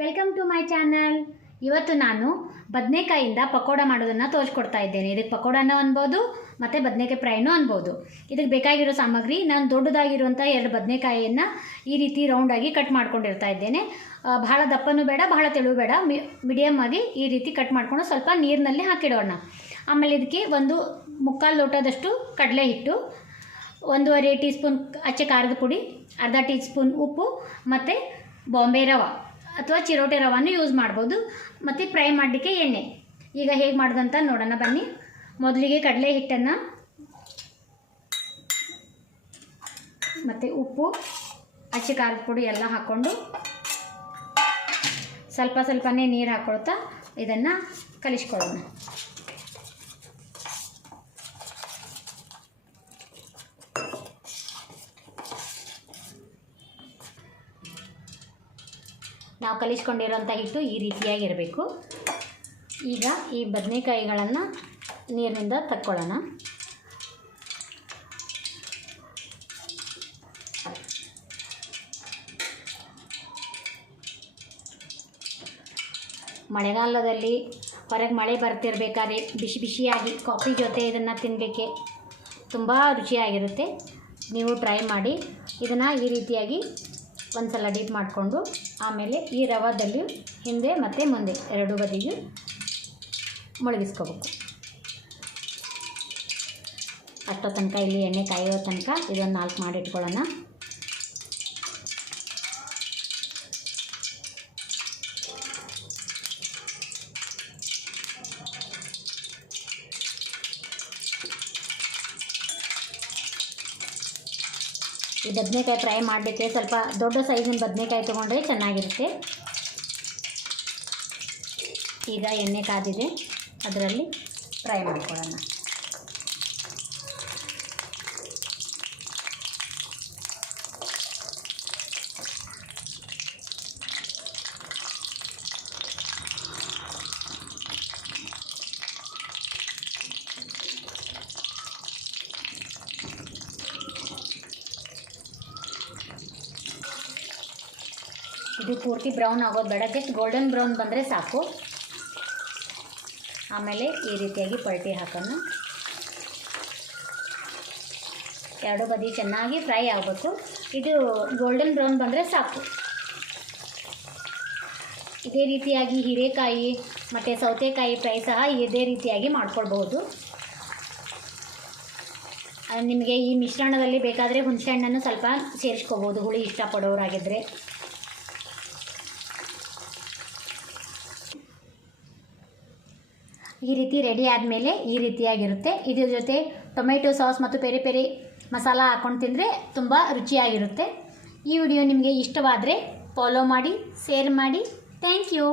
Welcome to my channel. ಇವತ್ತು ನಾನು ಬದನೆಕಾಯಿಂದ ಪಕೋಡ ಮಾಡೋದನ್ನು ತೋರಿಸ್ಕೊಡ್ತಾ ಇದ್ದೇನೆ. ಇದಕ್ಕೆ ಪಕೋಡನೂ ಅನ್ಬೋದು ಮತ್ತು ಬದನೆಕಾಯಿ ಫ್ರೈನೂ ಅನ್ಬೋದು. ಇದಕ್ಕೆ ಬೇಕಾಗಿರೋ ಸಾಮಗ್ರಿ, ನಾನು ದೊಡ್ಡದಾಗಿರುವಂಥ 2 ಬದನೆಕಾಯಿಯನ್ನು ಈ ರೀತಿ ರೌಂಡಾಗಿ ಕಟ್ ಮಾಡ್ಕೊಂಡಿರ್ತಾ ಇದ್ದೇನೆ. ಭಾಳ ದಪ್ಪನೂ ಬೇಡ, ಭಾಳ ತೆಳು ಬೇಡ, ಮೀಡಿಯಮ್ ಆಗಿ ಈ ರೀತಿ ಕಟ್ ಮಾಡಿಕೊಂಡು ಸ್ವಲ್ಪ ನೀರಿನಲ್ಲಿ ಹಾಕಿಡೋಣ. ಆಮೇಲೆ ಇದಕ್ಕೆ 1/4 ಲೋಟದಷ್ಟು ಕಡಲೆ ಹಿಟ್ಟು, 1.5 ಟೀ ಸ್ಪೂನ್ ಅಚ್ಚ ಖಾರದ ಪುಡಿ, ಅರ್ಧ ಟೀ ಸ್ಪೂನ್ ಉಪ್ಪು ಮತ್ತು ಬಾಂಬೆ ರವೆ ಅಥವಾ ಚಿರೋಟೆ ರವಾನು ಯೂಸ್ ಮಾಡ್ಬೋದು, ಮತ್ತು ಫ್ರೈ ಮಾಡಲಿಕ್ಕೆ ಎಣ್ಣೆ. ಈಗ ಹೇಗೆ ಮಾಡೋದಂತ ನೋಡೋಣ ಬನ್ನಿ. ಮೊದಲಿಗೆ ಕಡಲೆ ಹಿಟ್ಟನ್ನು ಮತ್ತು ಉಪ್ಪು, ಅಚ್ಚ ಖಾರದ ಪುಡಿ ಎಲ್ಲ ಹಾಕ್ಕೊಂಡು ಸ್ವಲ್ಪನೇ ನೀರು ಹಾಕ್ಕೊಳ್ತಾ ಇದನ್ನು ಕಲಿಸ್ಕೊಳ್ಳೋಣ. ನಾವು ಕಲಿಸ್ಕೊಂಡಿರೋಂಥ ಹಿಟ್ಟು ಈ ರೀತಿಯಾಗಿರಬೇಕು. ಈಗ ಈ ಬದನೆಕಾಯಿಗಳನ್ನು ನೀರಿನಿಂದ ತಕ್ಕೊಳ್ಳೋಣ. ಮಳೆಗಾಲದಲ್ಲಿ ಹೊರಗೆ ಮಳೆ ಬರ್ತಿರ್ಬೇಕಾದ್ರೆ ಬಿಸಿ ಬಿಸಿಯಾಗಿ ಕಾಫಿ ಜೊತೆ ಇದನ್ನು ತಿನ್ನಲಿಕ್ಕೆ ತುಂಬ ರುಚಿಯಾಗಿರುತ್ತೆ. ನೀವು ಟ್ರೈ ಮಾಡಿ. ಇದನ್ನು ಈ ರೀತಿಯಾಗಿ ಒಂದು ಸಲ ಡೀಪ್ ಮಾಡಿಕೊಂಡು ಆಮೇಲೆ ಈ ರವಾದಲ್ಲಿ ಹಿಂದೆ ಮತ್ತು ಮುಂದೆ 2 ಬದಿಗೂ ಮುಳುಗಿಸ್ಕೋಬೇಕು. ಅಷ್ಟೋ ತನಕ ಇಲ್ಲಿ ಎಣ್ಣೆ ಕಾಯೋ ತನಕ ಇದನ್ನು 4 ಮಾಡಿ ಇಟ್ಕೊಳ್ಳೋಣ. ಈ ಬದನೆಕಾಯಿ ಫ್ರೈ ಮಾಡಲಿಕ್ಕೆ ಸ್ವಲ್ಪ ದೊಡ್ಡ ಸೈಜಿನ ಬದನೆಕಾಯಿ ತೊಗೊಂಡ್ರೆ ಚೆನ್ನಾಗಿರುತ್ತೆ. ಈಗ ಎಣ್ಣೆ ಕಾದಿದೆ, ಅದರಲ್ಲಿ ಫ್ರೈ ಮಾಡ್ಕೊಳ್ಳೋಣ. ಇದು ಪೂರ್ತಿ ಬ್ರೌನ್ ಆಗೋದು ಬೇಡ, ಜಸ್ಟ್ ಗೋಲ್ಡನ್ ಬ್ರೌನ್ ಬಂದರೆ ಸಾಕು. ಆಮೇಲೆ ಈ ರೀತಿಯಾಗಿ ಪಲ್ಟಿ ಹಾಕೋಣ. 2 ಬದಿ ಚೆನ್ನಾಗಿ ಫ್ರೈ ಆಗಬೇಕು. ಇದು ಗೋಲ್ಡನ್ ಬ್ರೌನ್ ಬಂದರೆ ಸಾಕು. ಇದೇ ರೀತಿಯಾಗಿ ಹೀರೆಕಾಯಿ ಮತ್ತು ಸೌತೆಕಾಯಿ ಫ್ರೈ ಸಹ ಇದೇ ರೀತಿಯಾಗಿ ಮಾಡ್ಕೊಳ್ಬಹುದು. ನಿಮಗೆ ಈ ಮಿಶ್ರಣದಲ್ಲಿ ಬೇಕಾದರೆ ಹುಣಸೆಹಣ್ಣನ್ನು ಸ್ವಲ್ಪ ಸೇರಿಸ್ಕೋಬೋದು, ಹುಳಿ ಇಷ್ಟಪಡೋರಾಗಿದ್ದರೆ. ಈ ರೀತಿ ರೆಡಿ ಆದಮೇಲೆ ಈ ರೀತಿಯಾಗಿರುತ್ತೆ. ಇದ್ರ ಜೊತೆ ಟೊಮೆಟೊ ಸಾಸ್ ಮತ್ತು ಪೆರಿ ಪೆರಿ ಮಸಾಲ ಹಾಕ್ಕೊಂಡು ತಿಂದರೆ ತುಂಬ ರುಚಿಯಾಗಿರುತ್ತೆ. ಈ ವಿಡಿಯೋ ನಿಮಗೆ ಇಷ್ಟವಾದರೆ ಫಾಲೋ ಮಾಡಿ, ಶೇರ್ ಮಾಡಿ. Thank you.